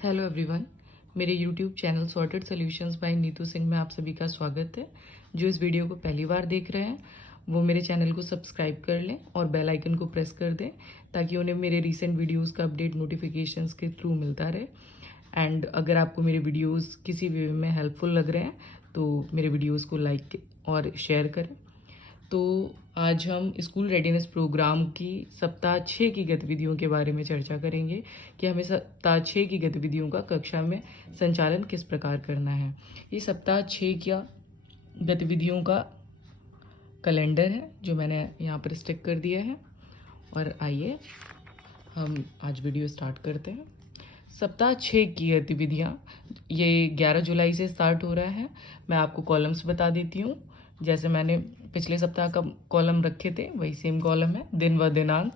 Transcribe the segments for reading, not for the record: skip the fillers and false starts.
Hello everyone, मेरे YouTube channel sorted solutions by Neetu Singh में आप सभी का स्वागत है। जो इस वीडियो को पहली बार देख रहे हैं वो मेरे चैनल को सब्सक्राइब कर लें और बेल आइकन को प्रेस कर दें ताकि उन्हें मेरे रीसेंट वीडियोस का अपडेट नोटिफिकेशंस के थ्रू मिलता रहे। एंड अगर आपको मेरे वीडियोस किसी वे में हेल्पफुल लग रहे हैं तो मेरे वीडियोस को लाइक और शेयर करें। तो आज हम स्कूल रेडीनेस प्रोग्राम की सप्ताह 6 की गतिविधियों के बारे में चर्चा करेंगे कि हमें सप्ताह 6 की गतिविधियों का कक्षा में संचालन किस प्रकार करना है। ये सप्ताह 6 का गतिविधियों का कैलेंडर है जो मैंने यहाँ पर स्टिक कर दिया है। और आइए हम आज वीडियो स्टार्ट करते हैं। सप्ताह 6 की गतिविधियाँ ये 11 जुलाई से स्टार्ट हो रहा है। मैं आपको कॉलम्स बता देती हूँ। जैसे मैंने पिछले सप्ताह का कॉलम रखे थे वही सेम कॉलम है। दिन व दिनांक,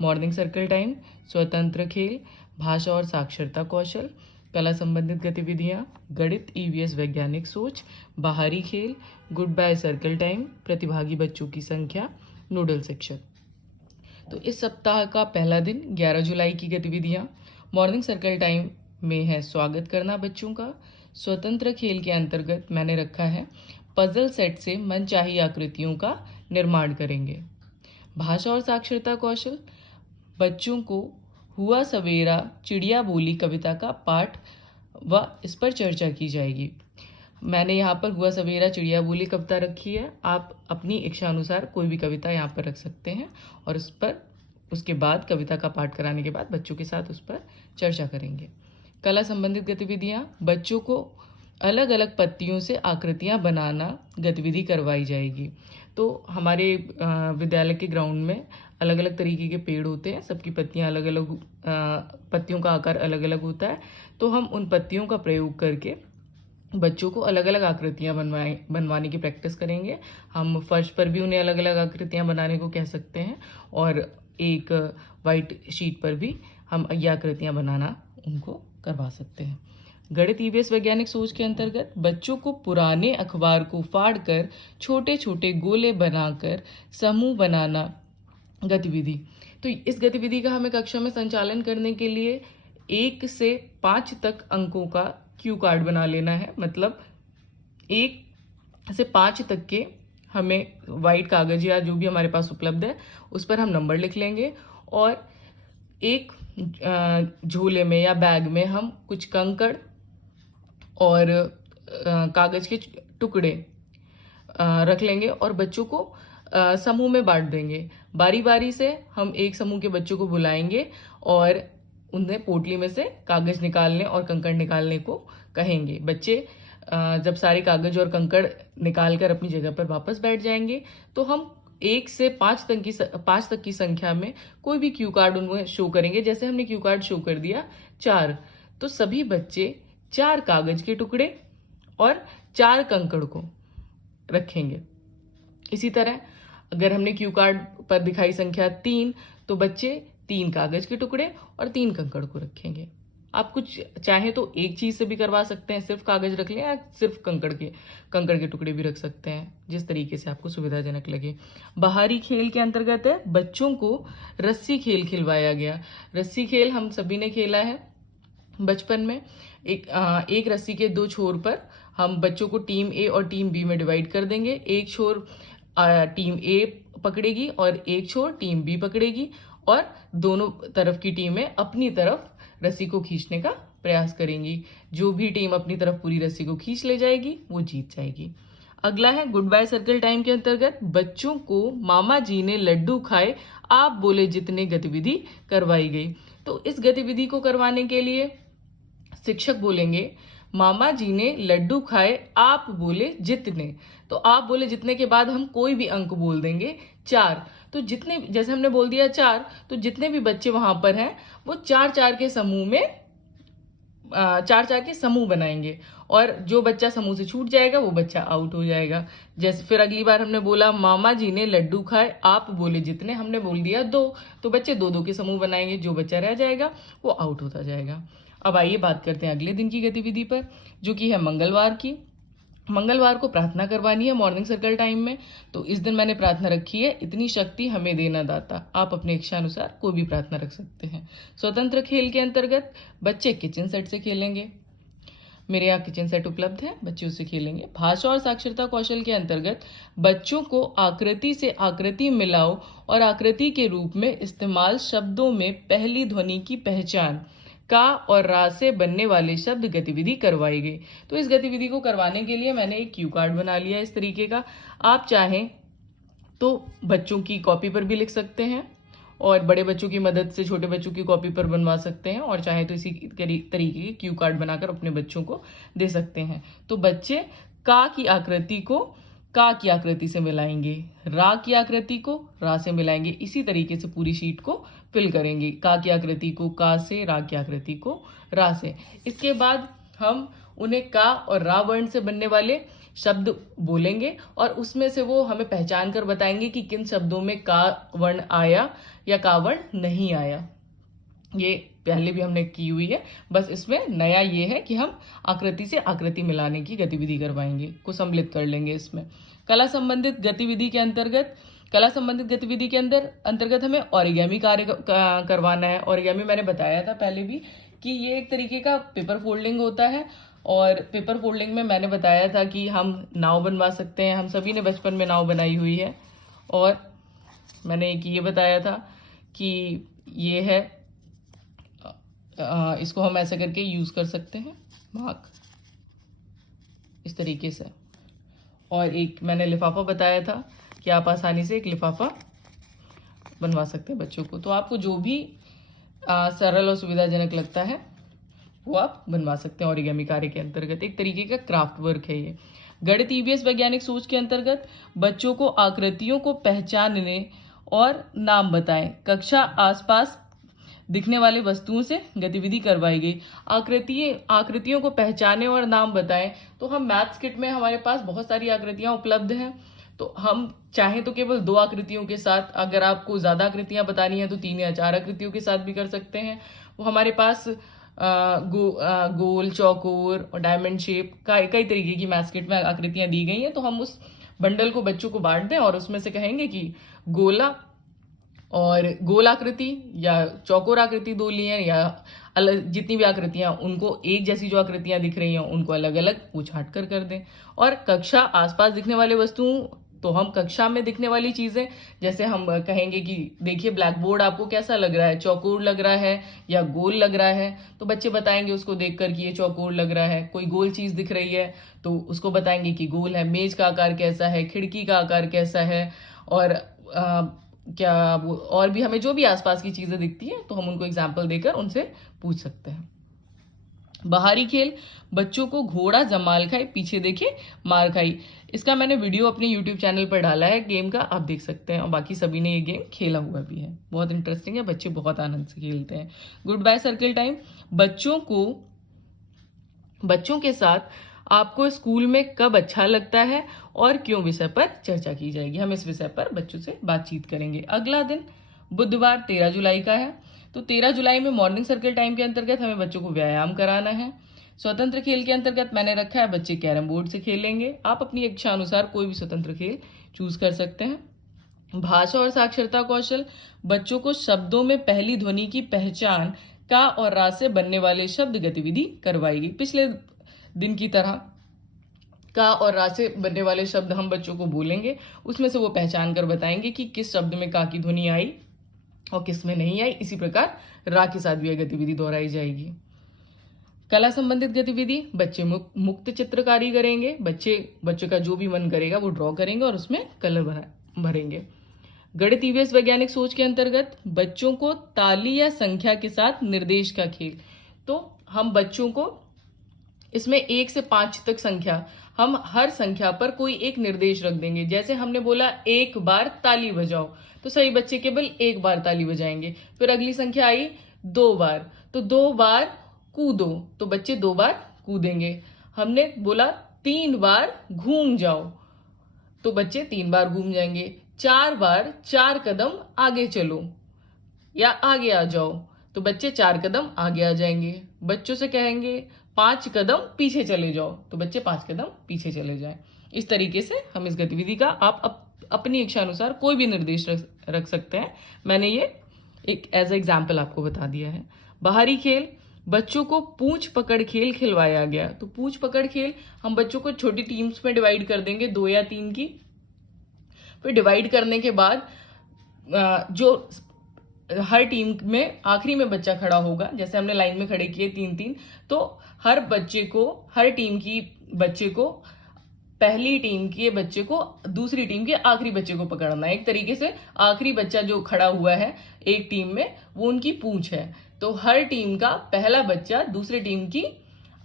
मॉर्निंग सर्कल टाइम, स्वतंत्र खेल, भाषा और साक्षरता कौशल, कला संबंधित गतिविधियाँ, गणित, ईवीएस वैज्ञानिक सोच, बाहरी खेल, गुड बाय सर्कल टाइम, प्रतिभागी बच्चों की संख्या, नोडल शिक्षक। तो इस सप्ताह का पहला दिन 11 जुलाई की गतिविधियाँ मॉर्निंग सर्कल टाइम में है स्वागत करना बच्चों का। स्वतंत्र खेल के अंतर्गत मैंने रखा है पजल सेट से मनचाही आकृतियों का निर्माण करेंगे। भाषा और साक्षरता कौशल, बच्चों को हुआ सवेरा चिड़िया बोली कविता का पाठ व इस पर चर्चा की जाएगी। मैंने यहाँ पर हुआ सवेरा चिड़िया बोली कविता रखी है। आप अपनी इच्छा अनुसार कोई भी कविता यहाँ पर रख सकते हैं और उस पर उसके बाद कविता का पाठ कराने के बाद बच्चों के साथ उस पर चर्चा करेंगे। कला संबंधित गतिविधियाँ, बच्चों को अलग अलग पत्तियों से आकृतियाँ बनाना गतिविधि करवाई जाएगी। तो हमारे विद्यालय के ग्राउंड में अलग अलग तरीके के पेड़ होते हैं, सबकी पत्तियाँ अलग अलग, पत्तियों का आकार अलग अलग होता है। तो हम उन पत्तियों का प्रयोग करके बच्चों को अलग अलग आकृतियाँ बनवाने की प्रैक्टिस करेंगे। हम फर्श पर भी उन्हें अलग अलग आकृतियाँ बनाने को कह सकते हैं और एक वाइट शीट पर भी हम ये आकृतियाँ बनाना उनको करवा सकते हैं। गणित ईवीएस वैज्ञानिक सोच के अंतर्गत बच्चों को पुराने अखबार को फाड़कर छोटे छोटे गोले बनाकर समूह बनाना गतिविधि। तो इस गतिविधि का हमें कक्षा में संचालन करने के लिए 1 से 5 तक अंकों का क्यू कार्ड बना लेना है। मतलब 1 से 5 तक के हमें वाइट कागज या जो भी हमारे पास उपलब्ध है उस पर हम नंबर लिख लेंगे और एक झोले में या बैग में हम कुछ कंकड़ और कागज के टुकड़े रख लेंगे और बच्चों को समूह में बांट देंगे। बारी बारी से हम एक समूह के बच्चों को बुलाएंगे और उन्हें पोटली में से कागज निकालने और कंकड़ निकालने को कहेंगे। बच्चे जब सारे कागज और कंकड़ निकाल कर अपनी जगह पर वापस बैठ जाएंगे तो हम 1 से 5 तक की संख्या में कोई भी क्यू कार्ड उन्हें शो करेंगे। जैसे हमने क्यू कार्ड शो कर दिया 4, तो सभी बच्चे 4 कागज के टुकड़े और 4 कंकड़ को रखेंगे। इसी तरह अगर हमने क्यू कार्ड पर दिखाई संख्या 3 तो बच्चे 3 कागज के टुकड़े और 3 कंकड़ को रखेंगे। आप कुछ चाहें तो एक चीज से भी करवा सकते हैं, सिर्फ कागज रख लें या सिर्फ कंकड़ के टुकड़े भी रख सकते हैं, जिस तरीके से आपको सुविधाजनक लगे। बाहरी खेल के अंतर्गत है बच्चों को रस्सी खेल खिलवाया गया। रस्सी खेल हम सभी ने खेला है बचपन में। एक रस्सी के 2 छोर पर हम बच्चों को टीम ए और टीम बी में डिवाइड कर देंगे। एक छोर टीम ए पकड़ेगी और एक छोर टीम बी पकड़ेगी और दोनों तरफ की टीमें अपनी तरफ रस्सी को खींचने का प्रयास करेंगी। जो भी टीम अपनी तरफ पूरी रस्सी को खींच ले जाएगी वो जीत जाएगी। अगला है गुड बाय सर्कल टाइम के अंतर्गत बच्चों को मामा जी ने लड्डू खाए आप बोले जितने गतिविधि करवाई गई। तो इस गतिविधि को करवाने के लिए शिक्षक बोलेंगे मामा जी ने लड्डू खाए आप बोले जितने। तो आप बोले जितने के बाद हम कोई भी अंक बोल देंगे 4। तो जितने, जैसे हमने बोल दिया 4, तो जितने भी बच्चे वहां पर हैं वो 4-4 के समूह में 4-4 के समूह बनाएंगे और जो बच्चा समूह से छूट जाएगा वो बच्चा आउट हो जाएगा। जैसे फिर अगली बार हमने बोला मामा जी ने लड्डू खाए आप बोले जितने, हमने बोल दिया 2, तो बच्चे 2-2 के समूह बनाएंगे। जो बच्चा रह जाएगा वो आउट होता जाएगा। अब आइए बात करते हैं अगले दिन की गतिविधि पर, जो कि है मंगलवार की। मंगलवार को प्रार्थना करवानी है मॉर्निंग सर्कल टाइम में, तो इस दिन मैंने प्रार्थना रखी है, इतनी शक्ति हमें देना दाता। आप अपने इच्छा अनुसार कोई भी प्रार्थना रख सकते हैं। स्वतंत्र खेल के अंतर्गत बच्चे किचन सेट से खेलेंगे, मेरे यहाँ किचन सेट उपलब्ध है, बच्चे उससे खेलेंगे। भाषा और साक्षरता कौशल के अंतर्गत बच्चों को आकृति से आकृति मिलाओ और आकृति के रूप में इस्तेमाल शब्दों में पहली ध्वनि की पहचान का और रा से बनने वाले शब्द गतिविधि करवाई गई। तो इस गतिविधि को करवाने के लिए मैंने एक क्यू कार्ड बना लिया इस तरीके का। आप चाहें तो बच्चों की कॉपी पर भी लिख सकते हैं और बड़े बच्चों की मदद से छोटे बच्चों की कॉपी पर बनवा सकते हैं, और चाहे तो इसी तरीके के क्यू कार्ड बनाकर अपने बच्चों को दे सकते हैं। तो बच्चे का की आकृति को का की आकृति से मिलाएंगे, रा की आकृति को रा से मिलाएंगे, इसी तरीके से पूरी शीट को फिल करेंगे। का की आकृति को का से, रा की आकृति को रा से। इसके बाद हम उन्हें का और रा वर्ण से बनने वाले शब्द बोलेंगे और उसमें से वो हमें पहचान कर बताएंगे कि किन शब्दों में का वर्ण आया या का वर्ण नहीं आया। ये पहले भी हमने की हुई है, बस इसमें नया ये है कि हम आकृति से आकृति मिलाने की गतिविधि करवाएंगे, को सम्मिलित कर लेंगे इसमें। कला संबंधित गतिविधि के अंतर्गत हमें ओरिगेमी कार्य करवाना है। ओरिगेमी मैंने बताया था पहले भी कि ये एक तरीके का पेपर फोल्डिंग होता है, और पेपर फोल्डिंग में मैंने बताया था कि हम नाव बनवा सकते हैं। हम सभी ने बचपन में नाव बनाई हुई है, और मैंने एक ये बताया था कि ये है, इसको हम ऐसे करके यूज कर सकते हैं, मार्क इस तरीके से। और एक मैंने लिफाफा बताया था कि आप आसानी से एक लिफाफा बनवा सकते हैं बच्चों को। तो आपको जो भी सरल और सुविधाजनक लगता है वो आप बनवा सकते हैं। ओरिगेमी कार्य के अंतर्गत एक तरीके का क्राफ्ट वर्क है ये। गणित ईवीएस वैज्ञानिक सोच के अंतर्गत बच्चों को आकृतियों को पहचानने और नाम बताएं। कक्षा आसपास दिखने वाले वस्तुओं से गतिविधि करवाई गई। आकृतियों को पहचाने और नाम बताएं। तो हम मैथ्स किट में हमारे पास बहुत सारी आकृतियां उपलब्ध हैं, तो हम चाहें तो केवल 2 आकृतियों के साथ, अगर आपको ज्यादा आकृतियां बतानी है तो 3 या 4 आकृतियों के साथ भी कर सकते हैं। वो हमारे पास गोल, चौकोर और डायमंड शेप का कई तरीके की मैथ्स किट में आकृतियां दी गई हैं। तो हम उस बंडल को बच्चों को बांट दें और उसमें से कहेंगे कि गोला और गोल आकृति या चौकोर आकृति 2 लिए, या अलग जितनी भी आकृतियां, उनको एक जैसी जो आकृतियां दिख रही हैं उनको अलग अलग वो छाट कर दें। और कक्षा आसपास दिखने वाले वस्तुओं, तो हम कक्षा में दिखने वाली चीजें, जैसे हम कहेंगे कि देखिए ब्लैक बोर्ड आपको कैसा लग रहा है, चौकोर लग रहा है या गोल लग रहा है, तो बच्चे बताएंगे उसको देखकर कि ये चौकोर लग रहा है। कोई गोल चीज दिख रही है तो उसको बताएंगे कि गोल है। मेज का आकार कैसा है, खिड़की का आकार कैसा है, और क्या वो और भी हमें जो भी आसपास की चीजें दिखती हैं तो हम उनको एग्जाम्पल देकर उनसे पूछ सकते हैं। बाहरी खेल, बच्चों को घोड़ा जमाल खाए पीछे देखे मार खाई। इसका मैंने वीडियो अपने YouTube चैनल पर डाला है गेम का, आप देख सकते हैं, और बाकी सभी ने ये गेम खेला हुआ भी है। बहुत इंटरेस्टिंग है, बच्चे बहुत आनंद से खेलते हैं। गुड बाय सर्कल टाइम, बच्चों के साथ आपको स्कूल में कब अच्छा लगता है और क्यों विषय पर चर्चा की जाएगी। हम इस विषय पर बच्चों से बातचीत करेंगे। अगला दिन बुधवार 13 जुलाई का है, तो 13 जुलाई में मॉर्निंग सर्कल टाइम के अंतर्गत हमें बच्चों को व्यायाम कराना है। स्वतंत्र खेल के अंतर्गत मैंने रखा है बच्चे कैरम बोर्ड से खेलेंगे। आप अपनी इच्छा अनुसार कोई भी स्वतंत्र खेल चूज कर सकते हैं। भाषा और साक्षरता कौशल, बच्चों को शब्दों में पहली ध्वनि की पहचान का और रा से बनने वाले शब्द गतिविधि करवाई गई। पिछले दिन की तरह का और रा से बनने वाले शब्द हम बच्चों को बोलेंगे, उसमें से वो पहचान कर बताएंगे कि किस शब्द में का की ध्वनि आई और किस में नहीं आई। इसी प्रकार रा के साथ भी यह गतिविधि दोहराई जाएगी। कला संबंधित गतिविधि, बच्चे मुक्त चित्रकारी करेंगे। बच्चे का जो भी मन करेगा वो ड्रॉ करेंगे और उसमें कलर भरेंगे। गणित ईवीएस वैज्ञानिक सोच के अंतर्गत बच्चों को ताली या संख्या के साथ निर्देश का खेल, तो हम बच्चों को इसमें 1 से 5 तक संख्या, हम हर संख्या पर कोई एक निर्देश रख देंगे। जैसे हमने बोला 1 बार ताली बजाओ, तो सही बच्चे केवल 1 बार ताली बजाएंगे। फिर अगली संख्या आई 2 बार, तो 2 बार कूदो, तो बच्चे 2 बार कूदेंगे। हमने बोला 3 बार घूम जाओ, तो बच्चे 3 बार घूम जाएंगे। 4 बार 4 कदम आगे चलो या आगे आ जाओ, तो बच्चे 4 कदम आगे आ जाएंगे। बच्चों से कहेंगे 5 कदम पीछे चले जाओ, तो बच्चे 5 कदम पीछे चले जाएं। इस तरीके से हम इस गतिविधि का आप अपनी इच्छा अनुसार कोई भी निर्देश रख सकते हैं। मैंने ये एक एज एग्जाम्पल आपको बता दिया है। बाहरी खेल, बच्चों को पूंछ पकड़ खेल खिलवाया गया। तो पूंछ पकड़ खेल हम बच्चों को छोटी टीम्स में डिवाइड कर देंगे, 2 या 3 की। फिर डिवाइड करने के बाद जो हर टीम में आखिरी में बच्चा खड़ा होगा, जैसे हमने लाइन में खड़े किए 3-3, तो हर टीम की बच्चे को, पहली टीम के बच्चे को दूसरी टीम के आखिरी बच्चे को पकड़ना है। एक तरीके से आखिरी बच्चा जो खड़ा हुआ है एक टीम में, वो उनकी पूंछ है। तो हर टीम का पहला बच्चा दूसरी टीम की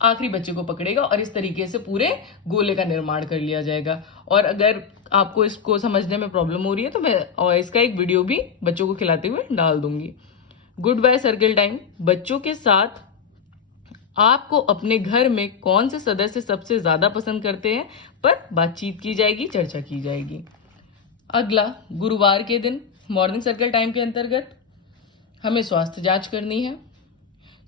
आखिरी बच्चे को पकड़ेगा और इस तरीके से पूरे गोले का निर्माण कर लिया जाएगा। और अगर आपको इसको समझने में प्रॉब्लम हो रही है तो मैं इसका एक वीडियो भी बच्चों को खिलाते हुए डाल दूंगी। गुड बाय सर्कल टाइम, बच्चों के साथ आपको अपने घर में कौन से सदस्य सबसे ज्यादा पसंद करते हैं पर बातचीत की जाएगी, चर्चा की जाएगी। अगला, गुरुवार के दिन मॉर्निंग सर्कल टाइम के अंतर्गत हमें स्वास्थ्य जांच करनी है।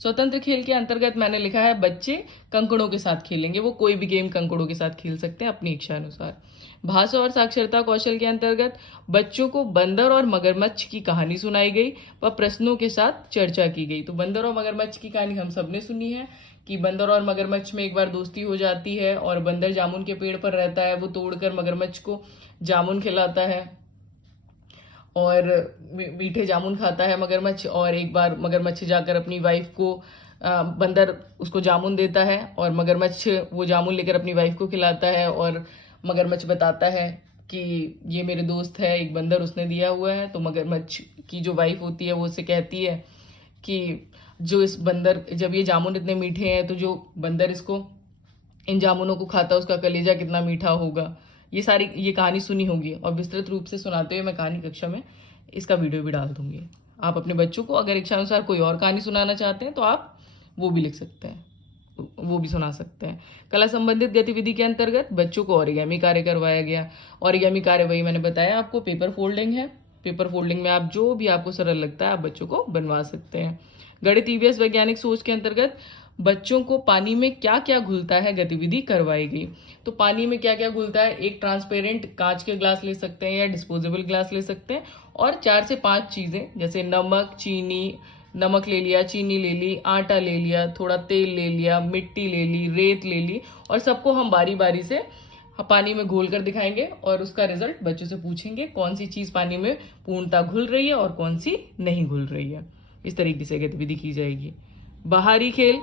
स्वतंत्र खेल के अंतर्गत मैंने लिखा है बच्चे कंकड़ों के साथ खेलेंगे। वो कोई भी गेम कंकड़ों के साथ खेल सकते हैं अपनी इच्छा अनुसार। भाषा और साक्षरता कौशल के अंतर्गत बच्चों को बंदर और मगरमच्छ की कहानी सुनाई गई व प्रश्नों के साथ चर्चा की गई। तो बंदर और मगरमच्छ की कहानी हम सबने सुनी है कि बंदर और मगरमच्छ में एक बार दोस्ती हो जाती है और बंदर जामुन के पेड़ पर रहता है, वो तोड़कर मगरमच्छ को जामुन खिलाता है और मीठे जामुन खाता है मगरमच्छ। और एक बार मगरमच्छ जाकर अपनी वाइफ को, बंदर उसको जामुन देता है और मगरमच्छ वो जामुन लेकर अपनी वाइफ को खिलाता है और मगरमच्छ बताता है कि ये मेरे दोस्त है, एक बंदर उसने दिया हुआ है। तो मगरमच्छ की जो वाइफ होती है वो उससे कहती है कि जो इस बंदर, जब ये जामुन इतने मीठे हैं तो जो बंदर इसको इन जामुनों को खाता है उसका कलेजा कितना मीठा होगा। ये कहानी सुनी होगी और विस्तृत रूप से सुनाते हुए मैं कहानी कक्षा में इसका वीडियो भी डाल दूंगी। आप अपने बच्चों को अगर इच्छा अनुसार कोई और कहानी सुनाना चाहते हैं तो आप वो भी लिख सकते हैं, वो भी सुना सकते हैं। कला संबंधित गतिविधि के अंतर्गत बच्चों को ओरिगामी कार्य करवाया गया। ओरिगामी कार्य वही मैंने बताया आपको, पेपर फोल्डिंग है। पेपर फोल्डिंग में आप जो भी आपको सरल लगता है आप बच्चों को बनवा सकते हैं। गणित ईवीएस वैज्ञानिक सोच के अंतर्गत बच्चों को पानी में क्या क्या घुलता है गतिविधि करवाई गई। तो पानी में क्या क्या घुलता है, एक ट्रांसपेरेंट कांच के ग्लास ले सकते हैं या डिस्पोजेबल ग्लास ले सकते हैं और 4 से 5 चीजें, जैसे नमक ले लिया, चीनी ले ली, आटा ले लिया, थोड़ा तेल ले लिया, मिट्टी ले ली, रेत ले ली, और सबको हम बारी बारी से पानी में घोल कर दिखाएंगे और उसका रिजल्ट बच्चों से पूछेंगे कौन सी चीज पानी में पूर्णतः घुल रही है और कौन सी नहीं घुल रही है। इस तरीके से गतिविधि की जाएगी। बाहरी खेल,